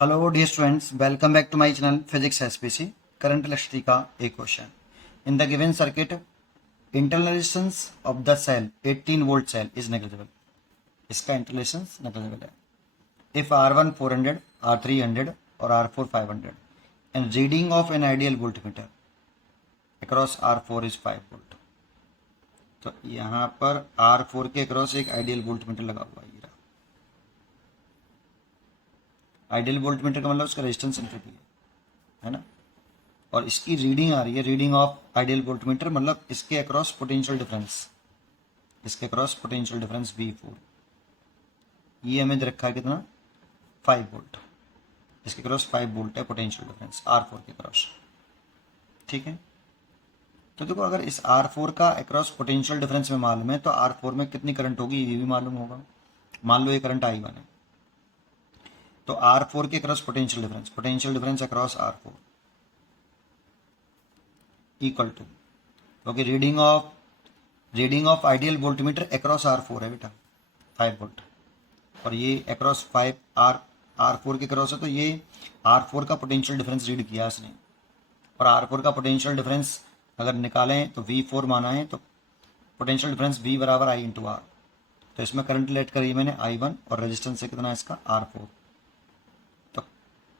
Hello dear students, welcome back to my channel Physics SPC. Current electricity का एक question. In the given circuit, internal resistance of the cell 18 volt cell is negligible. इसका internal resistance negligible है. If R1 400, R3 100 और R4 500 and reading of an ideal voltmeter across R4 is 5 volt. तो यहाँ पर R4 के across एक ideal voltmeter लगा हुआ है. आइडियल वोल्टमीटर का मतलब उसका रेजिस्टेंस इनफिनिटी है ना. और इसकी रीडिंग आ रही है, रीडिंग ऑफ आइडियल वोल्टमीटर मतलब इसके अक्रॉस पोटेंशियल डिफरेंस, इसके अक्रॉस पोटेंशियल डिफरेंस V4. ये हमें दे रखा है कितना, 5 वोल्ट. इसके अक्रॉस 5 वोल्ट है पोटेंशियल डिफरेंस R4 के अक्रॉस. ठीक है, तो देखो अगर इस R4 का अक्रॉस पोटेंशियल डिफरेंस में मालूम है तो R4 में कितनी करंट होगी ये भी मालूम होगा. मान लो ये करंट I1 है, तो R4 के across potential difference across R4 equal to, क्योंकि reading of ideal voltmeter across R4 है बेटा 5 वोल्ट, और ये अक्रॉस 5 R4 के अक्रॉस है, तो ये R4 का पोटेंशियल डिफरेंस रीड किया इसने. और R4 का पोटेंशियल डिफरेंस अगर निकालें तो V4 माना है, तो पोटेंशियल डिफरेंस V बराबर I इंटू R. तो इसमें करंट लेट करी मैंने I1 और रेजिस्टेंस है कितना इसका R4. तो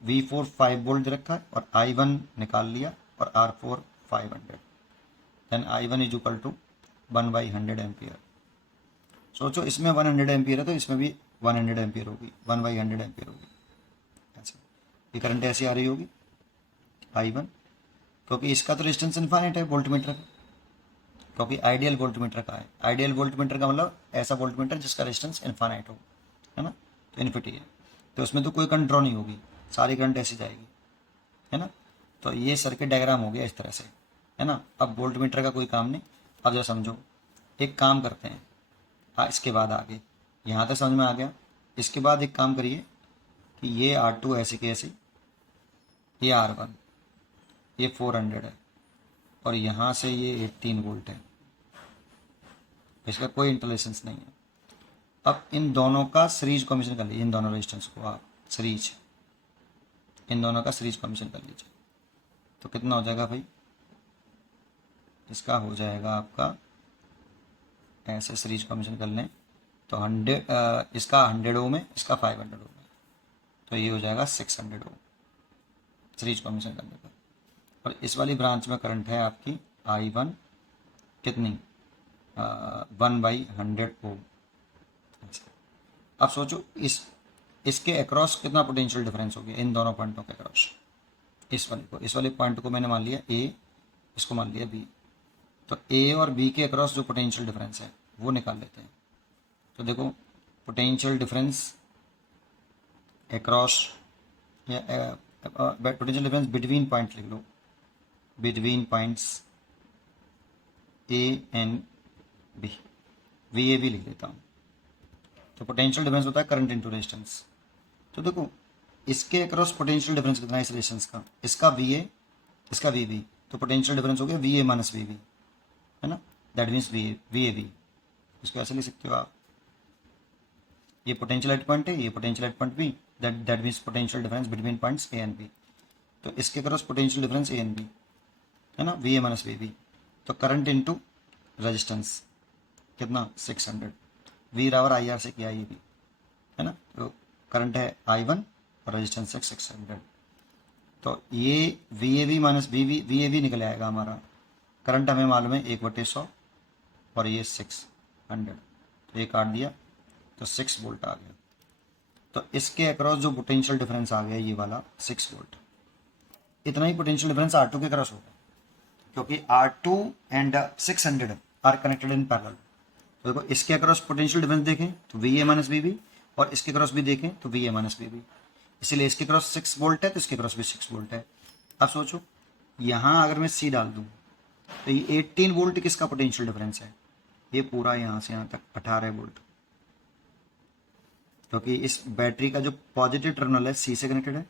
V4 5 वोल्ट दे रखा है और I1 निकाल लिया और R4 500. Then I1 is equal to 1/100 ampere. सोचो इसमें 100 एम्पियर है तो इसमें भी 100 एम्पियर होगी, 1/100 एम्पियर होगी. ऐसे ये करंट ऐसी आ रही होगी I1, क्योंकि इसका तो रेजिस्टेंस इनफाइनाइट है वोल्टमीटर का, क्योंकि आइडियल वोल्टमीटर का है. आइडियल वोल्टमीटर का मतलब ऐसा वोल्टमीटर जिसका रेजिस्टेंस इनफाइनाइट हो, है ना. तो इन्फिनिटी है, तो उसमें तो कोई करंट ड्रॉ नहीं होगी, सारी करंट ऐसी जाएगी, है ना. तो ये सर्किट डायग्राम हो गया इस तरह से, है ना. अब वोल्टमीटर का कोई काम नहीं. अब जरा समझो, एक काम करते हैं. हाँ, इसके बाद आगे यहाँ तक समझ में आ गया. इसके बाद एक काम करिए कि ये R2 ऐसे के ऐसे, ये R1, ये 400 है और यहाँ से ये 18 वोल्ट है. इसका कोई इंटरलेशंस नहीं है. अब इन दोनों का सीरीज कॉम्बिनेशन कर लीजिए, इन दोनों रेजिस्टेंस को आप सीरीज, इन दोनों का सीरीज कॉम्बिनेशन कर लीजिए. तो कितना हो जाएगा भाई, इसका हो जाएगा आपका ऐसे सीरीज कॉम्बिनेशन कर लें तो 100, इसका 100 ओम है, इसका 500 ओम है, तो ये हो जाएगा 600 ओम सीरीज कॉम्बिनेशन करने पर. और इस वाली ब्रांच में करंट है आपकी I1 कितनी, 1/100 ओम. अब सोचो इसके अक्रॉस कितना पोटेंशियल डिफरेंस हो गया इन दोनों पॉइंटों के अक्रॉस. इस वाले पॉइंट को मैंने मान लिया A, इसको मान लिया B. तो A और B के अक्रॉस जो पोटेंशियल डिफरेंस है वो निकाल लेते हैं. तो देखो पोटेंशियल डिफरेंस अक्रॉस या पोटेंशियल डिफरेंस बिटवीन पॉइंट लिख लो, between points A and B, VAB लिख लेता हूँ. तो पोटेंशियल डिफरेंस होता है करंट इनटू रेजिस्टेंस. तो देखो इसके अक्रॉस पोटेंशियल डिफरेंस कितना है इस रेजिस्टेंस का, इसका VA, इसका VB, तो पोटेंशियल डिफरेंस हो गया VA माइनस VB, है ना. That means VAB. इसको ऐसे लिख सकते हो आप, ये पोटेंशियल एट पॉइंट है, ये potential at point B, that means potential difference between points A and B. तो इसके across potential difference A and B है ना, VA माइनस VB. तो करंट इनटू रेजिस्टेंस कितना 600, V बराबर IR से किया ये भी, है ना. तो करंट है I1 और रेजिस्टेंस है 600. तो ये VAB माइनस VAB निकल आएगा हमारा. करंट हमें मालूम है 1/100 और ये 600, तो ये काट दिया तो 6 वोल्ट आ गया. तो इसके अक्रॉस जो पोटेंशियल डिफरेंस आ गया ये वाला 6 वोल्ट. इतना ही पोटेंशियल डिफरेंस R2 के अक्रॉस होगा, क्योंकि R2 and 600 are connected in parallel. तो देखो इसके अक्रॉस पोटेंशियल डिफरेंस देखें तो VA माइनस VB, और इसके क्रॉस भी देखें तो VA माइनस VB. इसीलिए इसके क्रॉस 6 वोल्ट है तो इसके क्रॉस भी 6 वोल्ट है. अब सोचो यहाँ अगर मैं C डाल दूँ तो ये 18 वोल्ट किसका पोटेंशियल डिफरेंस है, ये पूरा यहाँ से यहाँ तक 18 वोल्ट, क्योंकि इस बैटरी का जो पॉजिटिव टर्मिनल है C से कनेक्टेड है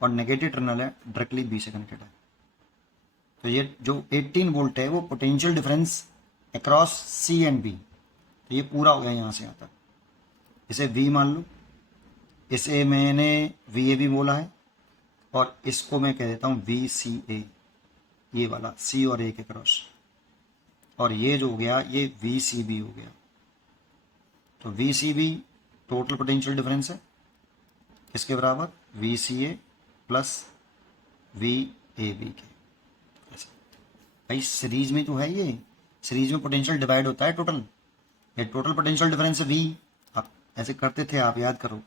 और नेगेटिव टर्मिनल है डायरेक्टली B से कनेक्टेड है. तो ये जो 18 वोल्ट है वो potential difference across C and B, तो ये पूरा हो गया यहाँ से यहाँ तक. इसे V मान लो इसे मैंने वी ए बी बोला है और इसको मैं कह देता हूँ वी सी ए, ये वाला सी और ए के क्रॉस, और ये जो हो गया ये वी सी बी हो गया। तो V C B total potential difference है किसके बराबर, V C A plus V A B के। भाई सीरीज में तो है, ये सीरीज में पोटेंशियल डिवाइड होता है टोटल, ये टोटल पोटेंशियल डिफरेंस है वी। आप ऐसे करते थे, आप याद करो,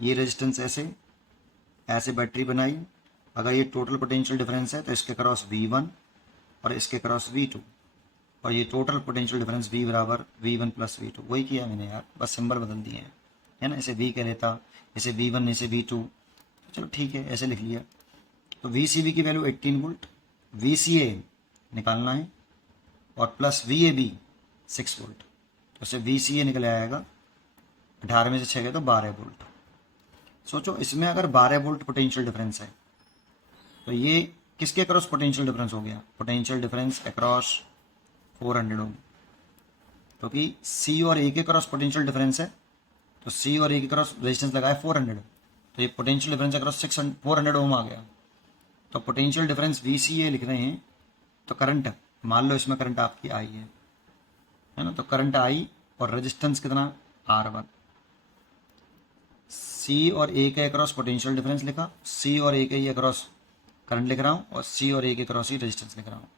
ये रेजिस्टेंस ऐसे बैटरी बनाई, अगर ये टोटल पोटेंशियल डिफरेंस है तो इसके क्रॉस V1 और इसके क्रॉस V2, और ये टोटल पोटेंशियल डिफरेंस V बराबर V1 प्लस V2, वही किया मैंने यार, बस सिंबल बदल दिए हैं, है ना। इसे V कह लेता, इसे V1, इसे V2, तो चलो ठीक है ऐसे लिख लिया। तो VCB की वैल्यू 18 वोल्ट, VCA निकालना है और प्लस VAB 6 वोल्ट, तो इससे VCA निकल आएगा 18 में से 6 गए तो 12 वोल्ट। सोचो इसमें अगर 12 वोल्ट पोटेंशियल डिफरेंस है तो ये किसके अक्रॉस पोटेंशियल डिफरेंस हो गया, पोटेंशियल डिफरेंस अक्रॉस 400 ओम, क्योंकि सी और ए के क्रॉस पोटेंशियल डिफरेंस है, तो सी और ए के क्रॉस रेजिस्टेंस लगा है 400, तो ये पोटेंशियल डिफरेंस अक्रॉस 400 ओम आ गया। तो पोटेंशियल डिफरेंस VCA लिख रहे हैं, तो करंट मान लो इसमें करंट आपकी आई है ना, तो करंट आई और रेजिस्टेंस कितना R1, सी और ए के अक्रॉस पोटेंशियल डिफरेंस लिखा, सी और ए के अक्रॉस करंट लिख रहा हूँ और सी और ए के अक्रॉस ही रेजिस्टेंस लिख रहा हूँ।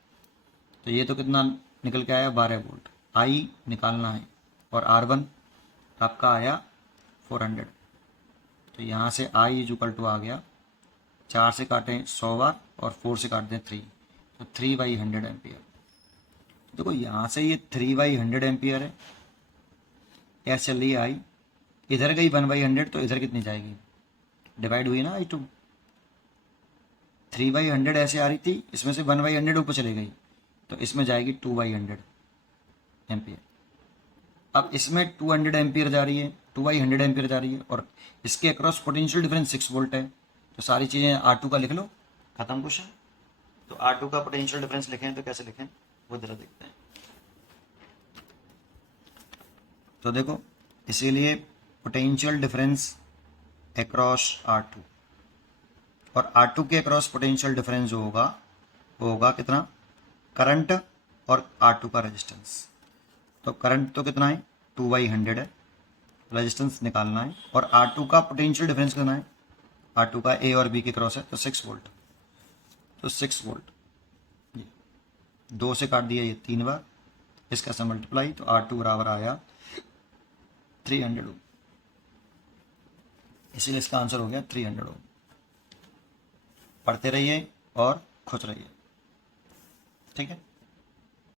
तो ये तो कितना निकल के आया 12 वोल्ट, आई निकालना है और R1 आपका आया 400, तो यहाँ से आई इक्वल टू आ गया, 4 से काटें 100 बार और 4 से काट दें 3, तो 3/100 एम्पियर। देखो यहाँ से ये 3/100 एम्पियर है, क्या चल रही है आई, इधर गई 1/100, तो इधर कितनी जाएगी, डिवाइड हुई ना I2, 3/100 ऐसे आ रही थी, इसमें से 1/100 ऊपर चले गई, तो इसमें जाएगी 2/100 एम्पियर। अब इसमें 200 एम्पियर जा रही है, 2/100 एम्पियर जा रही है, और इसके अक्रॉस पोटेंशियल डिफरेंस 6 वोल्ट है, तो सारी चीज़ें R2 का लिख लो, खत्म क्वेश्चन। तो R2 का पोटेंशियल डिफरेंस लिखें तो कैसे लिखें वो जरा देखते हैं। तो देखो इसीलिए पोटेंशियल डिफरेंस अक्रॉस R2, और R2 के अक्रॉस पोटेंशियल डिफरेंस जो होगा वो होगा कितना, करंट और R2 का रेजिस्टेंस। तो करंट तो कितना है 2/100 है, रेजिस्टेंस निकालना है, और R2 का पोटेंशियल डिफरेंस कितना है, R2 का A और B के क्रॉस है तो 6 वोल्ट, तो 6 वोल्ट 2 से काट दिया ये 3 बार, इसका से मल्टीप्लाई, तो R2 बराबर आया 300 ओम, इसीलिए इसका आंसर हो गया 300 ओम। पढ़ते रहिए और खुश रहिए, ठीक है।